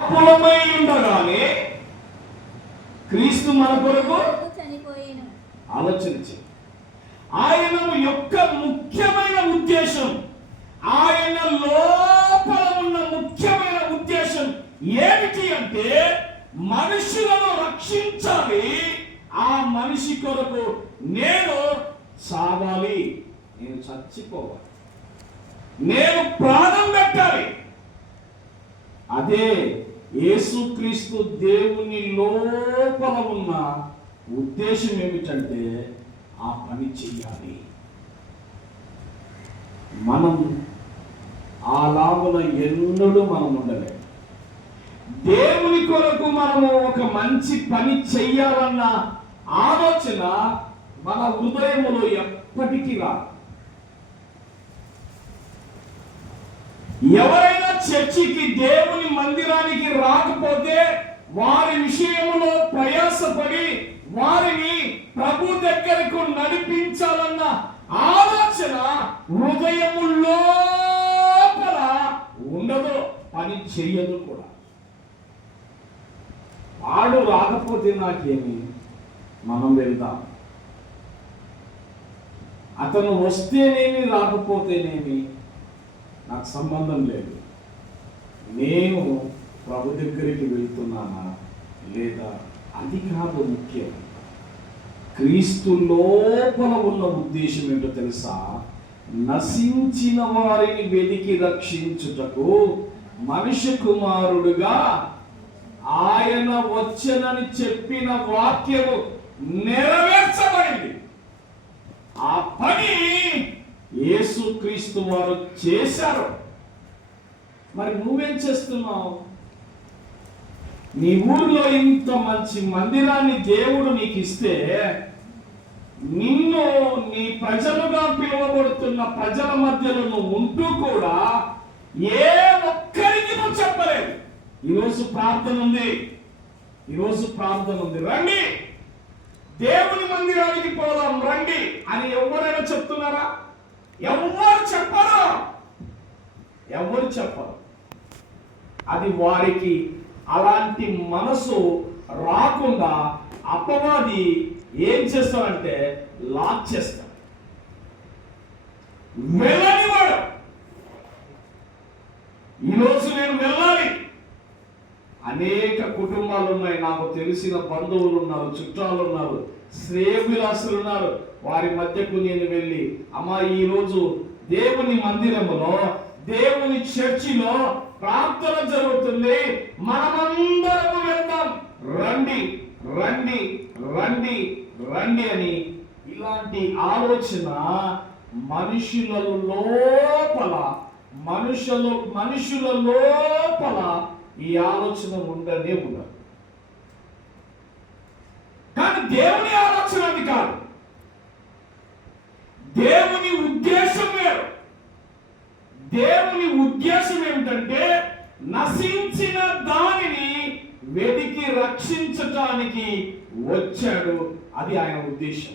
పాపులమై ఉండగానే క్రీస్తు మన కొరకు చనిపోయాను. ఆలోచించి ఆయన యొక్క ముఖ్యమైన ఉద్దేశం, ఆయన లోపల ఉన్న ముఖ్యమైన ఉద్దేశం ఏమిటి అంటే మనుషులను రక్షించాలి. ఆ మనిషి కొరకు నేను చావాలి, నేను చచ్చిపోవాలి, నేను ప్రాణం పెట్టాలి. అదే యేసుక్రీస్తు దేవుని లోపల ఉన్న ఉద్దేశం ఏమిటంటే ఆ పని చెయ్యాలి. మనం ఆ లాభన ఎన్నడూ మనం ఉండలేము. దేవుని కొరకు మనము ఒక మంచి పని చెయ్యాలన్న ఆలోచన మన హృదయములో ఎప్పటికీ రాదు. ఎవరైనా చర్చికి దేవుని మందిరానికి రాకపోతే వారి విషయంలో ప్రయాసపడి వారిని ప్రభు దగ్గరకు నడిపించాలన్న ఆలోచన హృదయములో ఉండదు, పని చెయ్యదు కూడా. వాడు రాకపోతే నాకేమి, మనం వెళ్దాం. అతను వస్తేనేమి రాకపోతేనేమి నాకు సంబంధం లేదు. నేను ప్రభు దగ్గరికి వెళ్తున్నానా లేదా, అది కాదు ముఖ్యం. క్రీస్తు లోపల ఉన్న ఉద్దేశం ఏంటో తెలుసా? నశించిన వారిని వెలికి రక్షించుటకు మనుష్య కుమారుడుగా ఆయన వచ్చనని చెప్పిన వాక్యము నెరవేర్చబడింది. ఆ పని యేసుక్రీస్తు వారు చేశారు. మరి నువ్వేం చేస్తున్నావు? నీ ఊర్లో ఇంత మంచి మందిరాన్ని దేవుడు నీకు ఇస్తే నిన్ను నీ ప్రజలుగా పిలువబడుతున్న ప్రజల మధ్యలో నువ్వు ఉంటూ కూడా ఏ ఒక్కరికి నువ్వు చెప్పలేదు. ఈరోజు ప్రార్థన ఉంది, ఈరోజు ప్రార్థన ఉంది, రండి దేవుని మందిరానికి పోదాం రండి అని ఎవరైనా చెప్తున్నారా? ఎవరు చెప్పరు, ఎవరు చెప్పరు. అది వారికి అలాంటి మనసు రాకుండా అపవాది ఏం చేస్తాడంటే లాక్ చేస్తాడు. వెళ్ళని వాడు ఈరోజు నేను వెళ్ళాలి. అనేక కుటుంబాలు ఉన్నాయి, నాకు తెలిసిన బంధువులు ఉన్నారు, చుట్టాలు ఉన్నారు, శ్రేయభిలాసులు ఉన్నారు. వారి మధ్యకు నేను వెళ్ళి, అమ్మా ఈరోజు దేవుని మందిరములో దేవుని చర్చిలో ప్రార్థన జరుగుతుంది, మనమందరం వెళ్దాం, రండి రండి రండి రండి అని ఇలాంటి ఆలోచన మనుషుల లోపల ఈ ఆలోచన ఉండనే ఉండదు. కానీ దేవుని ఆలోచన అది కాదు. దేవుని ఉద్దేశం వేరు. దేవుని ఉద్దేశం ఏమిటంటే నశించిన దానిని వెతికి రక్షించటానికి వచ్చాడు. అది ఆయన ఉద్దేశం.